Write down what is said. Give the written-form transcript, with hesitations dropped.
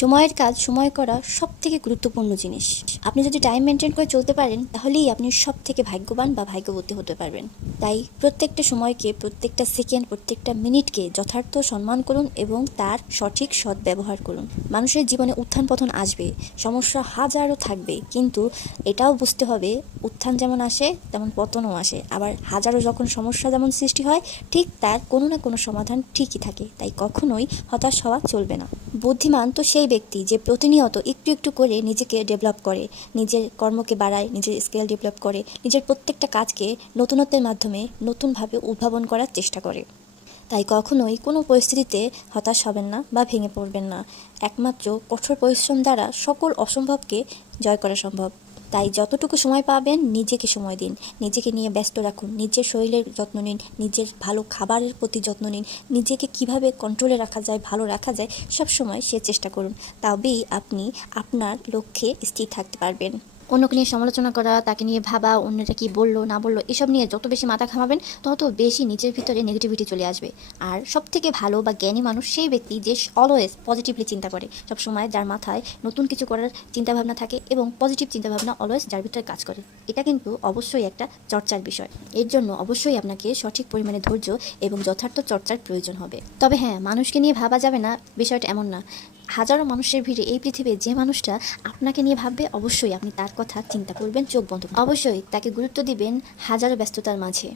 সময়ের কাজ সময় করা সবথেকে গুরুত্বপূর্ণ জিনিস। আপনি যদি টাইম মেনটেন করে চলতে পারেন তাহলেই আপনি সবথেকে ভাগ্যবান বা ভাগ্যবতী হতে পারবেন। তাই প্রত্যেকটা সময়কে, প্রত্যেকটা সেকেন্ড, প্রত্যেকটা মিনিটকে যথার্থ সম্মান করুন এবং তার সঠিক সদ্ব্যবহার করুন। মানুষের জীবনে উত্থান পতন আসবে, সমস্যা হাজারও থাকবে, কিন্তু এটাও বুঝতে হবে উত্থান যেমন আসে তেমন পতনও আসে। আবার হাজারো যখন সমস্যা যেমন সৃষ্টি হয়, ঠিক তার কোনো না কোনো সমাধান ঠিকই থাকে। তাই কখনোই হতাশ হওয়া চলবে না। বুদ্ধিমান তো সেই ব্যক্তি যে প্রতিনিয়ত একটু একটু করে নিজেকে ডেভেলপ করে, নিজের কর্মকে বাড়ায়, নিজের স্কিল ডেভেলপ করে, নিজের প্রত্যেকটা কাজকে নতুনত্বের মাধ্যমে নতুনভাবে উদ্ভাবন করার চেষ্টা করে। তাই কখনোই কোনো পরিস্থিতিতে হতাশ হবেন না বা ভেঙে পড়বেন না। একমাত্র কঠোর পরিশ্রম দ্বারা সকল অসম্ভবকে জয় করা সম্ভব। তাই যতটুকু সময় পাবেন নিজেকে সময় দিন, নিজেকে নিয়ে ব্যস্ত রাখুন, নিজের শরীরের যত্ন নিন, নিজের ভালো খাবারের প্রতি যত্ন নিন, নিজেকে কিভাবে কন্ট্রোলে রাখা যায়, ভালো রাখা যায়, সব সময় সে চেষ্টা করুন। তবেই আপনি আপনার লক্ষ্যে স্থির থাকতে পারবেন। অন্যকে নিয়ে সমালোচনা করা, তাকে নিয়ে ভাবা, অন্যটা কি বললো না বললো, এসব নিয়ে যত বেশি মাথা ঘামাবেন তত বেশি নিজের ভিতরে নেগেটিভিটি চলে আসবে। আর সবথেকে ভালো বা জ্ঞানী মানুষ সেই ব্যক্তি যে অলওয়েজ পজিটিভলি চিন্তা করে, সবসময় যার মাথায় নতুন কিছু করার চিন্তাভাবনা থাকে এবং পজিটিভ চিন্তাভাবনা অলওয়েজ যার ভিতরে কাজ করে। এটা কিন্তু অবশ্যই একটা চর্চার বিষয়। এর জন্য অবশ্যই আপনাকে সঠিক পরিমাণে ধৈর্য এবং যথার্থ চর্চার প্রয়োজন হবে। তবে হ্যাঁ, মানুষকে নিয়ে ভাবা যাবে না, বিষয়টা এমন না। হাজারো মানুষের ভিড়ে এই পৃথিবীর যে মানুষটা আপনাকে নিয়ে ভাববে, অবশ্যই আপনি তার কথা চিন্তা করবেন, চোখ বন্ধ করে। অবশ্যই তাকে গুরুত্ব দিবেন হাজারো ব্যস্ততার মাঝে।